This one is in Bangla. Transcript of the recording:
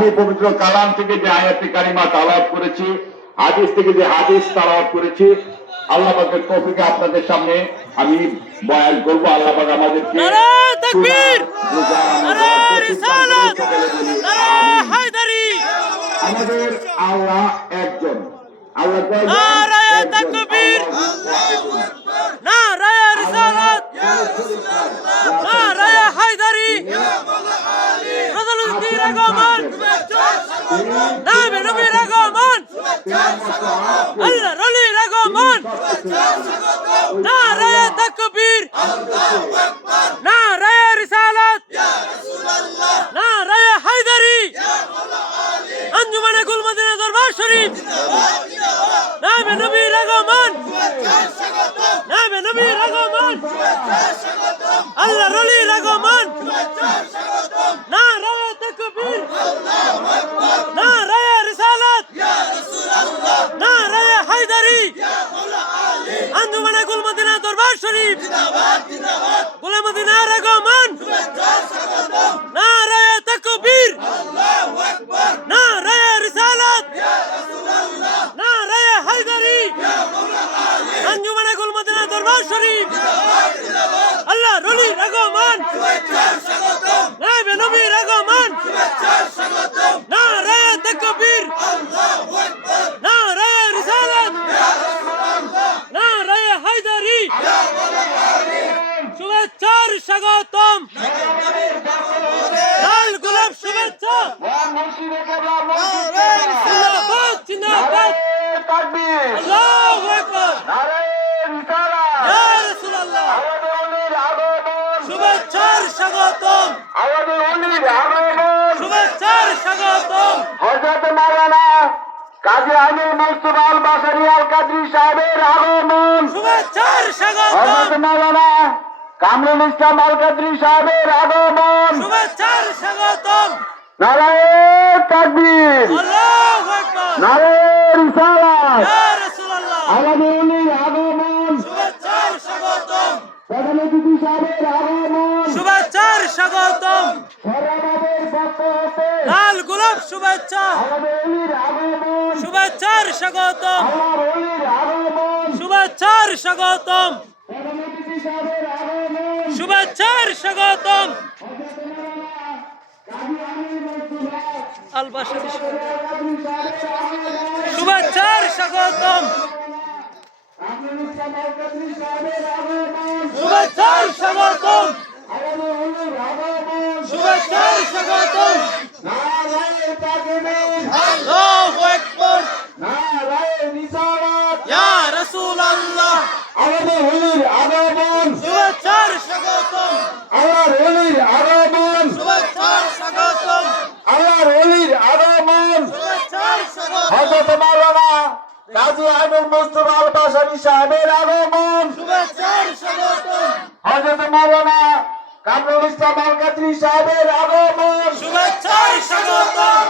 আমি পবিত্র কালাম থেকে যে আয়াতে কারিমা তালাওয়াত করেছি, হাদিস থেকে যে হাদিস তালাওয়াত করেছি, আল্লাহ পাকের তৌফিকে আপনাদের সামনে আমি বয়ান করব। আল্লাহ পাক আমাদেরকে নারে তাকবীর, নারে রিসালাত, নারে হায়দারি। আমাদের আল্লাহ একজন। আল্লাহ নারে তাকবীর, নারে রিসালাত, নারে হায়দারি। রাসূলুল্লাহর আগমন, নবী নবীর আগমন, আল্লাহর ওলির আগমন। নারে তাকবীর, নারে রিসালাত, নারে হায়দারি। আঞ্জুমানে গুল মদিনা দরবার শরীফ, নবী নবীর আগমন, নবী নবীর আগমন, আল্লাহর ওলির আগমন। নারে তাকবীর, নারে রিসালাত, নারে হায়দারি। আঞ্জুমানে গুল মদিনা দরবার শরীফ, গুল মদিনার আগমন। নারে তাকবীর, নারে রিসালাত, নারে হায়দারি। আঞ্জুমানে গুল মদিনা দরবার শরীফ, আল্লাহর ওলির আগমন, নবী নবীর আগমন। নারে তাকবীর, নারে রিসালাত, নারে হায়দারি। শুভেচ্ছার স্বাগতম, লাল গোলাপ শুভেচ্ছা। জিন্দাবাদ জিন্দাবাদ, আল্লাহু আকবার, ইয়া রাসূলুল্লাহ। শুভেচ্ছার স্বাগতম, শুভেচ্ছার স্বাগতম। হযরত মাওলানা কাজী আমির মুস্তাফা আল বাসারী আল কাদরী সাহেবের আগমন। শুভেচ্ছার স্বাগতম, হযরত মাওলানা কামরুল ইসলাম আল কাদরী সাহেবের আগমন। শুভেচ্ছার স্বাগতম। নারায়ে তাকবীর, আল্লাহু আকবার, নারায়ে রিসালাত, ইয়া রাসূলুল্লাহ। আমাদের ওলির আগমন। শুভেচ্ছার স্বাগতম, প্রধান অতিথি সাহেবের আগমন। শুভেচ্ছার স্বাগতম। সরাবাদের পক্ষ হতে লাল গোলাপ শুভেচ্ছা, আমাদের ওলির আগমন। শুভেচ্ছার স্বাগতম, আমার ওলির আগমন। শুভেচ্ছার স্বাগতম, প্রধান অতিথি সাহেবের আগমন। শুভেচ্ছার স্বাগতম। হযরত মাওলানা কাজী আমির মুস্তাফা আল বাসারী আল কাদরী সাহেবের আগমন। শুভেচ্ছার স্বাগতম, কামরুল ইসলাম আল কাদরী সাহেবের আগমন। শুভেচ্ছার স্বাগতম, আমাদের ওলির আগমন। শুভেচ্ছার স্বাগতম। নারায়ে তাকবীর, আল্লাহু আকবার, নারায়ে রিসালাত, ইয়া রাসূলুল্লাহ। আমাদের ওলির আগমন। শুভেচ্ছার স্বাগতম, আল্লাহর ওলির আগমন। শুভেচ্ছার স্বাগতম, আল্লাহর ওলির আগমন। শুভেচ্ছার স্বাগতম। হযরত মাওলানা কাজী আমির মুস্তাফা আল বাসারী সাহেবের আগমন। শুভেচ্ছার স্বাগতম, হযরত মাওলানা কামরুল ইসলাম আল কাদরী সাহেবের আগমন। শুভেচ্ছার স্বাগতম।